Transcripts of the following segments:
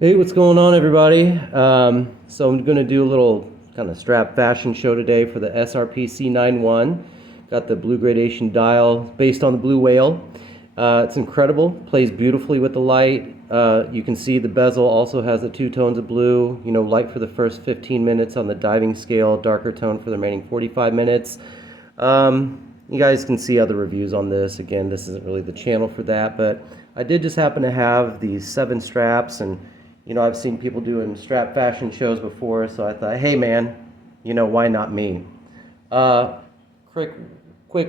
Hey, what's going on, everybody? So I'm going to do a little kind of strap fashion show today for the SRPC91. Got the blue gradation dial based on the blue whale. It's incredible, plays beautifully with the light. You can see the bezel also has the two tones of blue, light for the first 15 minutes on the diving scale, darker tone for the remaining 45 minutes. You guys can see other reviews on this. Again, this isn't really the channel for that, but I did just happen to have these 7 straps, and I've seen people doing strap fashion shows before, so I thought, hey man, why not me? Quick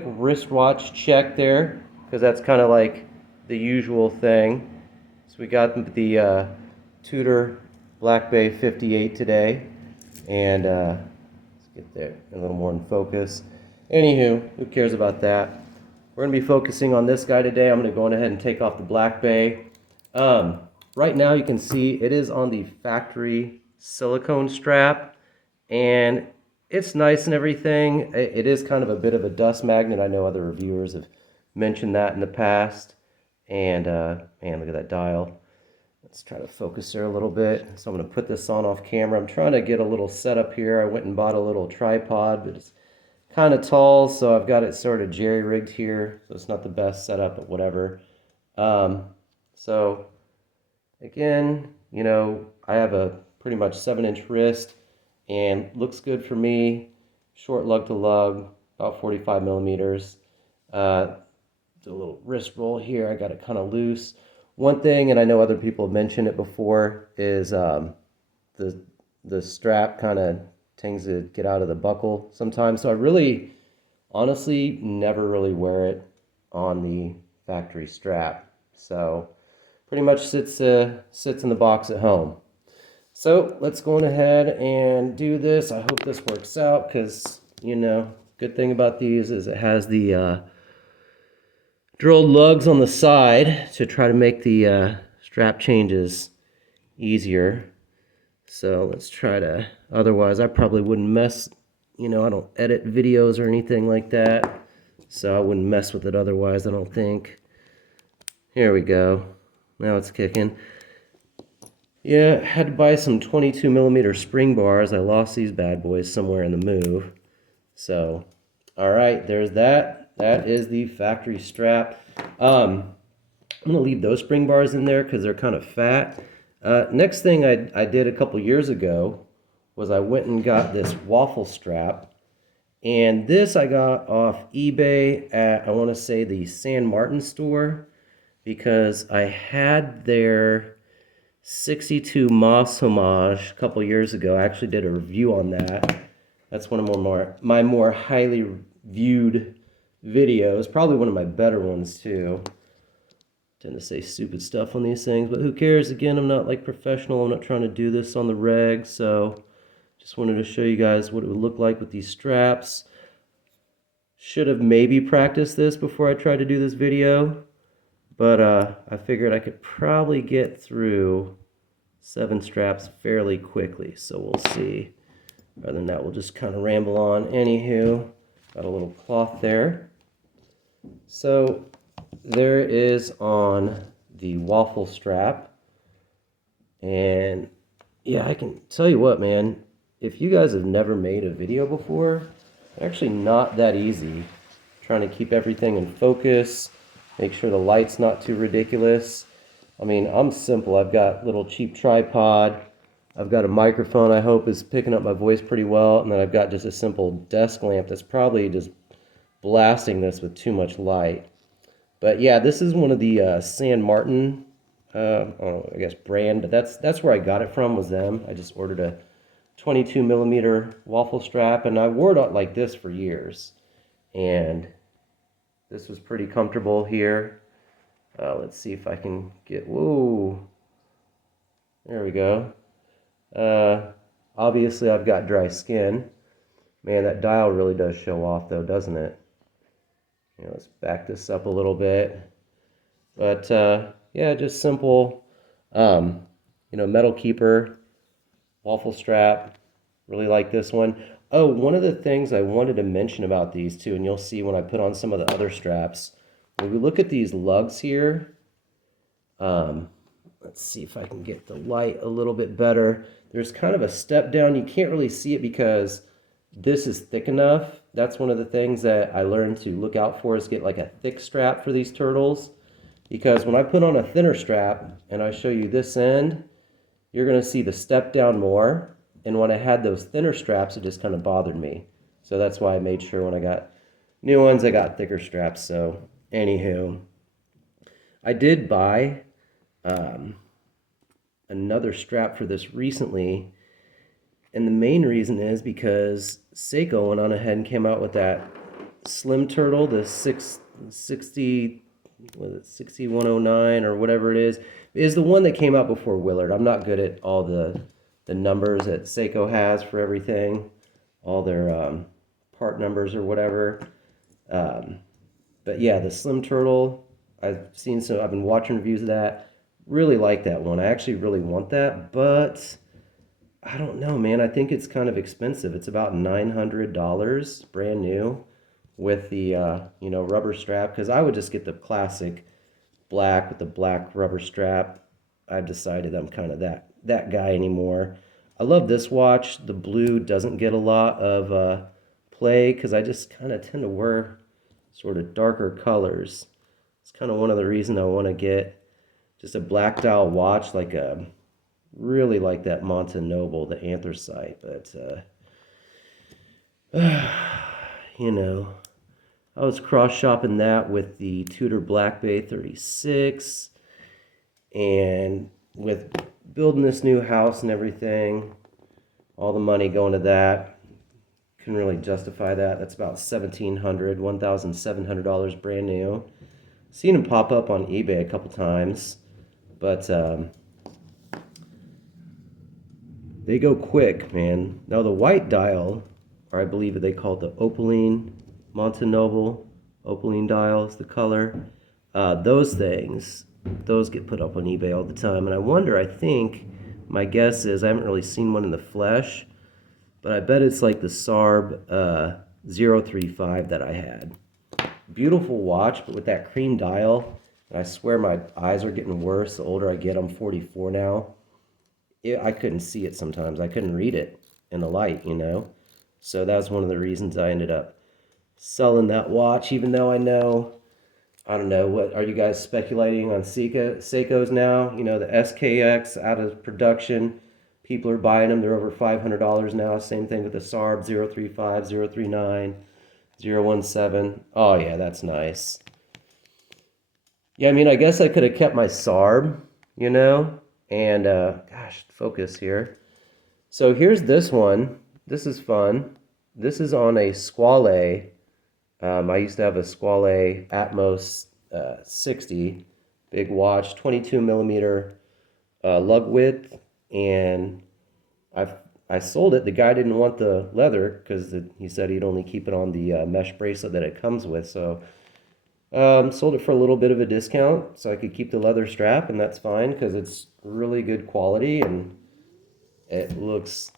wristwatch check there, because that's kind of like the usual thing. So we got the Tudor Black Bay 58 today, and let's get there a little more in focus. Anywho, who cares about that? We're going to be focusing on this guy today. I'm going to go ahead and take off the Black Bay. Right now you can see it is on the factory silicone strap, and it's nice and everything. It is kind of a bit of a dust magnet. I know other reviewers have mentioned that in the past. And man, look at that dial. Let's try to focus there a little bit. So I'm going to put this on off camera. I'm trying to get a little setup here. I went and bought a little tripod, but it's kind of tall, so I've got it sort of jerry-rigged here. So it's not the best setup, but whatever. So again, I have a pretty much 7-inch wrist, and looks good for me. Short lug to lug, about 45 millimeters. Do a little wrist roll here. I got it kind of loose. One thing, and I know other people have mentioned it before, is the strap kind of tends to get out of the buckle sometimes. So I really, honestly, never really wear it on the factory strap. So pretty much sits in the box at home. So let's go on ahead and do this. I hope this works out, because good thing about these is it has the drilled lugs on the side to try to make the strap changes easier. So let's try to, otherwise I probably wouldn't mess, I don't edit videos or anything like that, so I wouldn't mess with it otherwise, I don't think. Here we go. Now it's kicking. Yeah, had to buy some 22 millimeter spring bars. I lost these bad boys somewhere in the move. So, alright, there's that. That is the factory strap. I'm going to leave those spring bars in there because they're kind of fat. Next thing I did a couple years ago was I went and got this waffle strap. And this I got off eBay at, I want to say, the San Martin store, because I had their 62 Moss Homage a couple years ago. I actually did a review on that. That's one of my more highly viewed videos. Probably one of my better ones too. I tend to say stupid stuff on these things, but who cares? Again, I'm not like professional. I'm not trying to do this on the reg, so just wanted to show you guys what it would look like with these straps. Should have maybe practiced this before I tried to do this video, but I figured I could probably get through 7 straps fairly quickly, so we'll see. Other than that, we'll just kind of ramble on. Anywho, got a little cloth there. So there is on the waffle strap, and yeah, I can tell you what, man, if you guys have never made a video before, it's actually not that easy. Trying to keep everything in focus, make sure the light's not too ridiculous. I mean, I'm simple. I've got a little cheap tripod. I've got a microphone I hope is picking up my voice pretty well, and then I've got just a simple desk lamp that's probably just blasting this with too much light. But yeah, this is one of the San Martin, I guess, brand. That's where I got it from, was them. I just ordered a 22 millimeter waffle strap, and I wore it like this for years. And this was pretty comfortable here. Let's see if I can get, whoa, there we go. Obviously I've got dry skin. Man, that dial really does show off though, doesn't it? Let's back this up a little bit. But yeah, just simple, metal keeper, waffle strap. Really like this one. Oh, one of the things I wanted to mention about these too, and you'll see when I put on some of the other straps, when we look at these lugs here, let's Let's see if I can get the light a little bit better. There's kind of a step down. You can't really see it because this is thick enough. That's one of the things that I learned to look out for, is get like a thick strap for these turtles. Because when I put on a thinner strap and I show you this end, you're going to see the step down more. And when I had those thinner straps, it just kind of bothered me. So that's why I made sure when I got new ones, I got thicker straps. So anywho, I did buy another strap for this recently, and the main reason is because Seiko went on ahead and came out with that slim turtle, the 6109 or whatever it is the one that came out before Willard. I'm not good at all the numbers that Seiko has for everything, all their part numbers or whatever. But yeah, the slim turtle, I've been watching reviews of that. Really like that one. I actually really want that, but I don't know, man. I think it's kind of expensive. It's about $900 brand new with the rubber strap, because I would just get the classic black with the black rubber strap. I've decided I'm kind of that guy anymore. I love this watch. The blue doesn't get a lot of play because I just kind of tend to wear sort of darker colors. It's kind of one of the reasons I want to get just a black dial watch, like really like that Monta Noble, the anthracite. But I was cross shopping that with the Tudor Black Bay 36, and with building this new house and everything, all the money going to that, couldn't really justify that. That's about $1,700 brand new. Seen them pop up on eBay a couple times, but they go quick, man. Now the white dial, or I believe they call it the opaline, Monta Noble opaline dial is the color. Those get put up on eBay all the time, and I think my guess is, I haven't really seen one in the flesh, but I bet it's like the SARB 035 that I had. Beautiful watch, but with that cream dial, and I swear my eyes are getting worse the older I get. I'm 44 now. I couldn't see it sometimes. I couldn't read it in the light, So that was one of the reasons I ended up selling that watch, even though I don't know, what are you guys speculating on Seikos now? The SKX out of production. People are buying them. They're over $500 now. Same thing with the SARB 035, 039, 017. Oh, yeah, that's nice. Yeah, I guess I could have kept my SARB, and, gosh, focus here. So here's this one. This is fun. This is on a Squale. I used to have a Squale Atmos 60, big watch, 22 millimeter lug width, and I sold it. The guy didn't want the leather because he said he'd only keep it on the mesh bracelet that it comes with. So sold it for a little bit of a discount so I could keep the leather strap, and that's fine because it's really good quality and it looks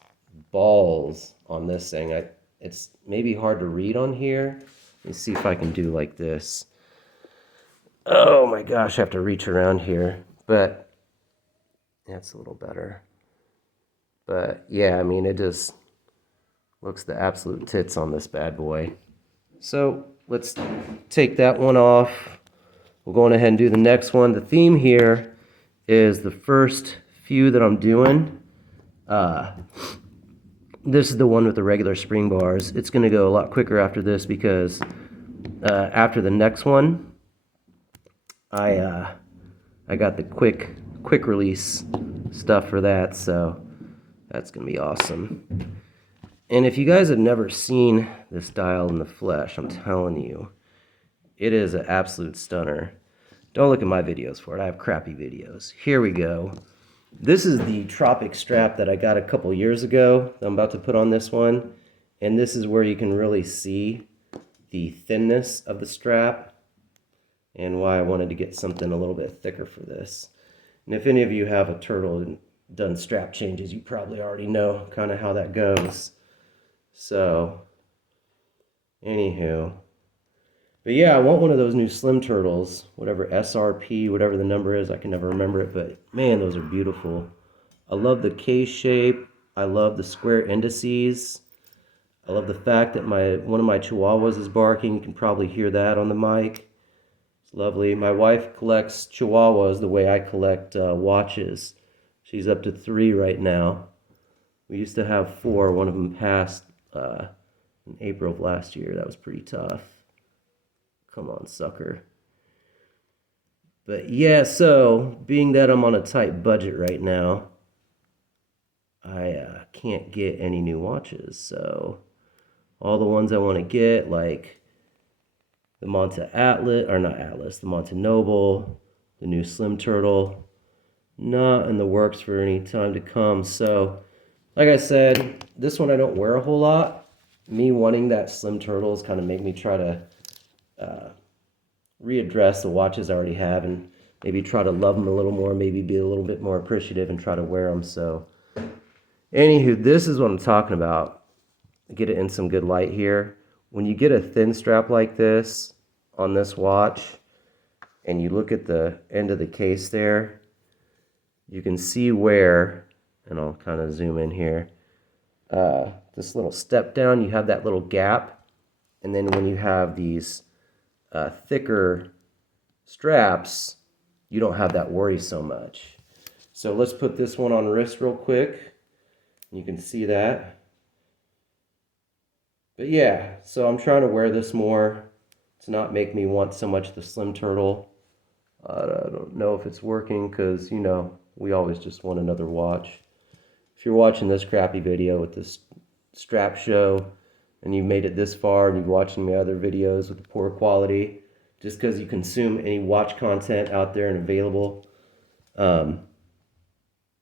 balls on this thing. It's maybe hard to read on here. Let me see if I can do like this. Oh my gosh, I have to reach around here, but that's a little better. But yeah, it just looks the absolute tits on this bad boy. So let's take that one off. We'll go on ahead and do the next one. The theme here is the first few that I'm doing. This is the one with the regular spring bars. It's going to go a lot quicker after this because after the next one, I got the quick release stuff for that, so that's going to be awesome. And if you guys have never seen this dial in the flesh, I'm telling you, it is an absolute stunner. Don't look at my videos for it. I have crappy videos. Here we go. This is the Tropic strap that I got a couple years ago that I'm about to put on this one. And this is where you can really see the thinness of the strap and why I wanted to get something a little bit thicker for this. And if any of you have a turtle and done strap changes, you probably already know kind of how that goes. So, anywho, But yeah, I want one of those new Slim Turtles, whatever SRP, whatever the number is. I can never remember it, but man, those are beautiful. I love the case shape. I love the square indices. I love the fact that one of my Chihuahuas is barking. You can probably hear that on the mic. It's lovely. My wife collects Chihuahuas the way I collect watches. She's up to 3 right now. We used to have 4. One of them passed in April of last year. That was pretty tough. Come on, sucker. But yeah, so being that I'm on a tight budget right now, I can't get any new watches. So all the ones I want to get, like the Monte Atlas, or not Atlas, the Monte Noble, the new Slim Turtle, not in the works for any time to come. So like I said, this one I don't wear a whole lot. Me wanting that Slim Turtles kind of make me try to readdress the watches I already have and maybe try to love them a little more, maybe be a little bit more appreciative and try to wear them. So anywho, this is what I'm talking about. Get it in some good light here. When you get a thin strap like this on this watch and you look at the end of the case there, you can see where, and I'll kind of zoom in here, this little step down, you have that little gap. And then when you have these thicker straps, you don't have that worry so much. So let's put this one on wrist real quick. You can see that. But yeah, so I'm trying to wear this more to not make me want so much the Slim Turtle. I don't know if it's working because, you know, we always just want another watch. If you're watching this crappy video with this strap show and you've made it this far and you're watching my other videos with the poor quality, just because you consume any watch content out there and available,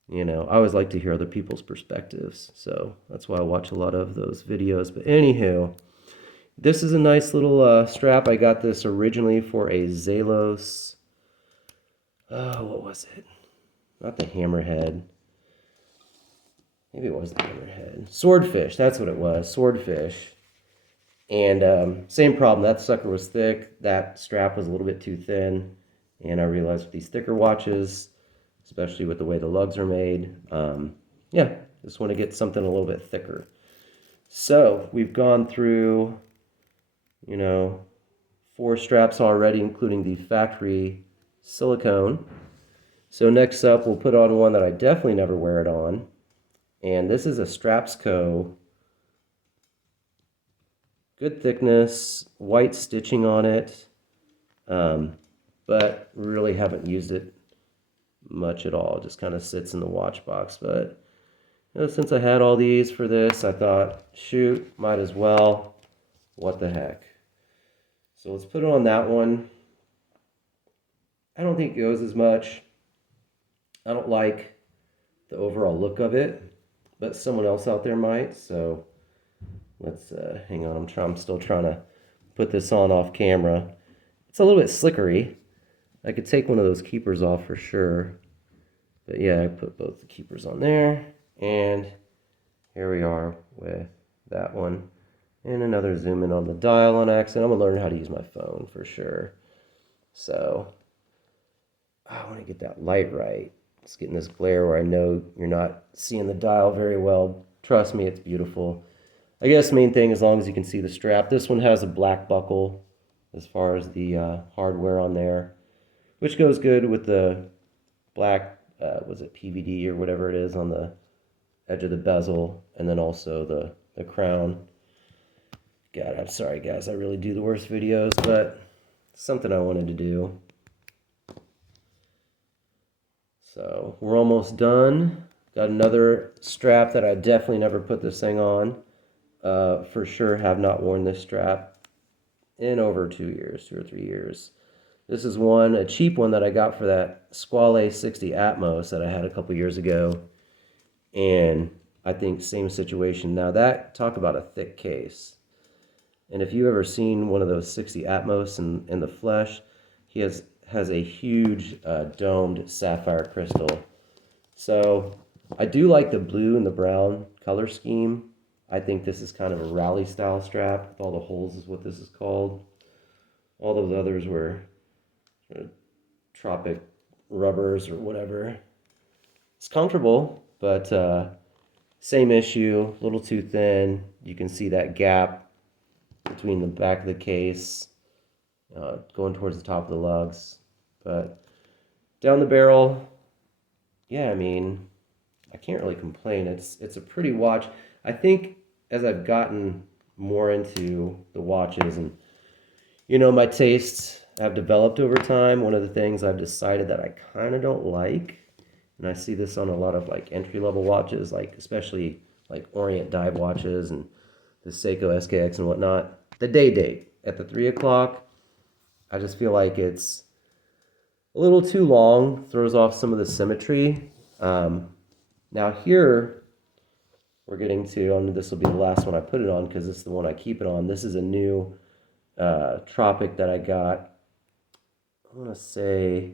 you know, I always like to hear other people's perspectives. So that's why I watch a lot of those videos. But anywho, this is a nice little strap. I got this originally for a Zalos. What was it? Not the Hammerhead. Maybe it was the Hammerhead. Swordfish, that's what it was. Swordfish. And same problem. That sucker was thick. That strap was a little bit too thin. And I realized with these thicker watches, especially with the way the lugs are made, yeah, just want to get something a little bit thicker. So we've gone through, you know, 4 straps already, including the factory silicone. So next up, we'll put on one that I definitely never wear it on. And this is a Strapsco. Good thickness, white stitching on it, but really haven't used it much at all. It just kind of sits in the watch box. But you know, since I had all these for this, I thought, shoot, might as well. What the heck? So let's put it on that one. I don't think it goes as much. I don't like the overall look of it, but someone else out there might. So let's hang on. I'm still trying to put this on off camera. It's a little bit slickery. I could take one of those keepers off for sure. But yeah, I put both the keepers on there. And here we are with that one. And another zoom in on the dial on accident. I'm going to learn how to use my phone for sure. So I want to get that light right. It's getting this glare where I know you're not seeing the dial very well. Trust me, it's beautiful. I guess main thing, as long as you can see the strap. This one has a black buckle as far as the hardware on there, which goes good with the black, was it PVD or whatever it is on the edge of the bezel, and then also the crown. God, I'm sorry guys, I really do the worst videos, but it's something I wanted to do. So we're almost done. Got another strap that I definitely never put this thing on. For sure have not worn this strap in over 2 years, 2 or 3 years. This is one, a cheap one that I got for that Squale 60 Atmos that I had a couple years ago. And I think same situation. Now that, talk about a thick case. And if you've ever seen one of those 60 Atmos in the flesh, he has a huge domed sapphire crystal. So I do like the blue and the brown color scheme. I think this is kind of a rally style strap with all the holes is what this is called. All those others were sort of tropic rubbers or whatever. It's comfortable, but same issue, a little too thin. You can see that gap between the back of the case going towards the top of the lugs. But down the barrel, yeah, I mean, I can't really complain. It's a pretty watch. I think as I've gotten more into the watches and, my tastes have developed over time, one of the things I've decided that I kind of don't like, and I see this on a lot of like entry-level watches, like especially like Orient dive watches and the Seiko SKX and whatnot, the day date at the 3 o'clock. I just feel like it's a little too long, throws off some of the symmetry. Now here, we're getting to, and this will be the last one I put it on because this is the one I keep it on. This is a new Tropic that I got. I want to say,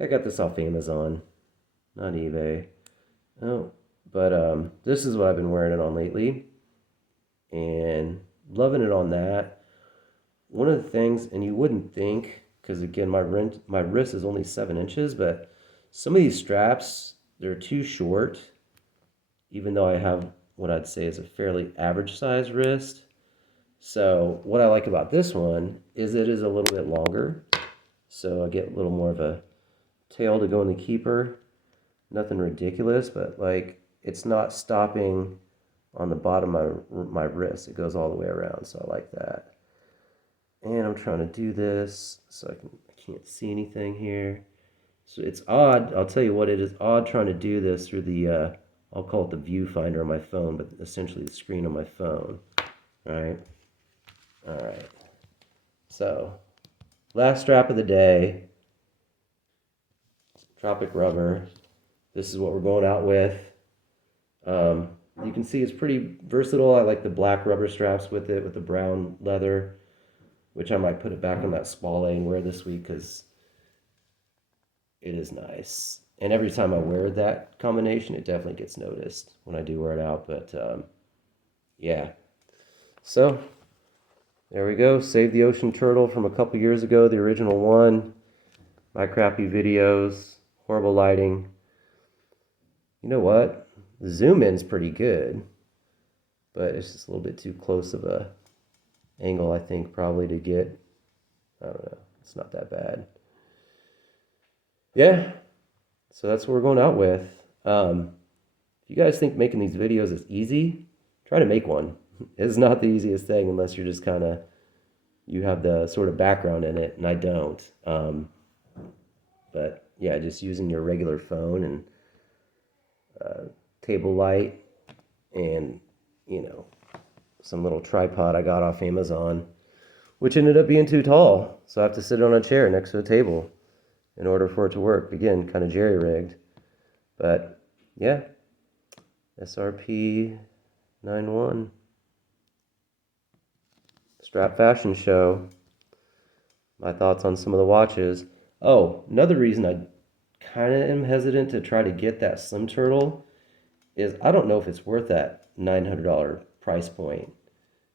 I got this off Amazon, not eBay. Oh, but this is what I've been wearing it on lately, and loving it on that. One of the things, and you wouldn't think, because again, my wrist is only 7 inches, but some of these straps, they're too short, even though I have what I'd say is a fairly average size wrist. So what I like about this one is it is a little bit longer, so I get a little more of a tail to go in the keeper. Nothing ridiculous, but like it's not stopping on the bottom of my wrist. It goes all the way around, so I like that. And I'm trying to do this so I can't see anything here. So it's odd. I'll tell you what, it is odd trying to do this through the I'll call it the viewfinder on my phone, but essentially the screen on my phone. All right. So last strap of the day, Tropic rubber. This is what we're going out with. You can see it's pretty versatile. I like the black rubber straps with it, with the brown leather, which I might put it back on that Spale and wear this week because it is nice. And every time I wear that combination, it definitely gets noticed when I do wear it out. But yeah. So there we go. Save the Ocean Turtle from a couple years ago, the original one. My crappy videos, horrible lighting. You know what? The zoom in's pretty good, but it's just a little bit too close of a angle, I think, probably to get. I don't know. It's not that bad. Yeah. So that's what we're going out with. If you guys think making these videos is easy, try to make one. It's not the easiest thing unless you're just kind of, you have the sort of background in it, and I don't. But yeah, just using your regular phone and table light and, some little tripod I got off Amazon, which ended up being too tall. So I have to sit on a chair next to a table in order for it to work. Again, kind of jerry-rigged. But yeah, SRP91. Strap Fashion Show. My thoughts on some of the watches. Oh, another reason I kind of am hesitant to try to get that Slim Turtle is I don't know if it's worth that $900 price point.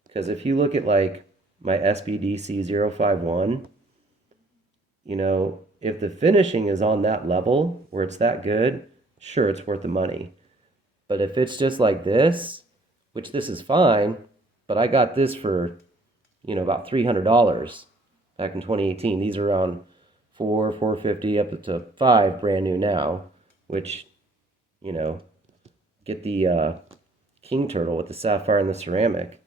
Because if you look at like my SBDC051, if the finishing is on that level where it's that good, sure, it's worth the money. But if it's just like this, which this is fine, but I got this for, about $300 back in 2018. These are around $450 up to $5 brand new now, which, get the King Turtle with the sapphire and the ceramic.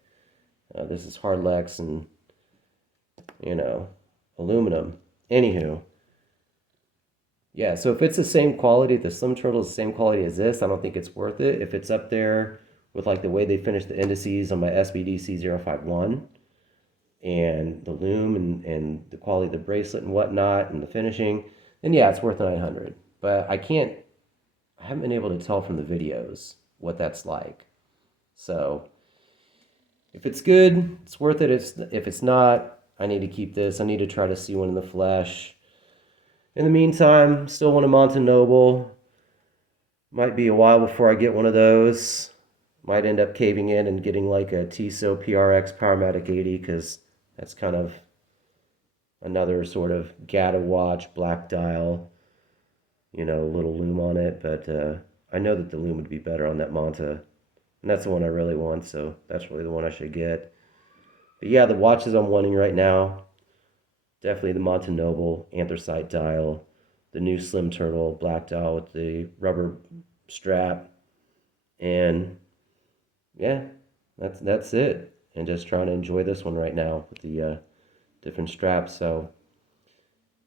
This is Hardlex and, aluminum. Anywho, yeah, so if it's the same quality, the Slim Turtle is the same quality as this, I don't think it's worth it. If it's up there with like the way they finish the indices on my SBDC051 and the lume and the quality of the bracelet and whatnot and the finishing, then yeah, it's worth $900. But I haven't been able to tell from the videos what that's like. So if it's good, it's worth it. If it's not, I need to keep this. I need to try to see one in the flesh. In the meantime, still want a Monte Noble. Might be a while before I get one of those. Might end up caving in and getting like a Tissot PRX Powermatic 80 because that's kind of Another sort of Gata watch, black dial, you know, a little lume on it, but I know that the lume would be better on that Manta, and that's the one I really want, so that's really the one I should get. But yeah, the watches I'm wanting right now, definitely the Manta Noble anthracite dial, the new Slim Turtle black dial with the rubber strap, and yeah, that's it. And just trying to enjoy this one right now with the different straps. So,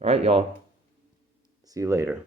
all right, y'all. See you later.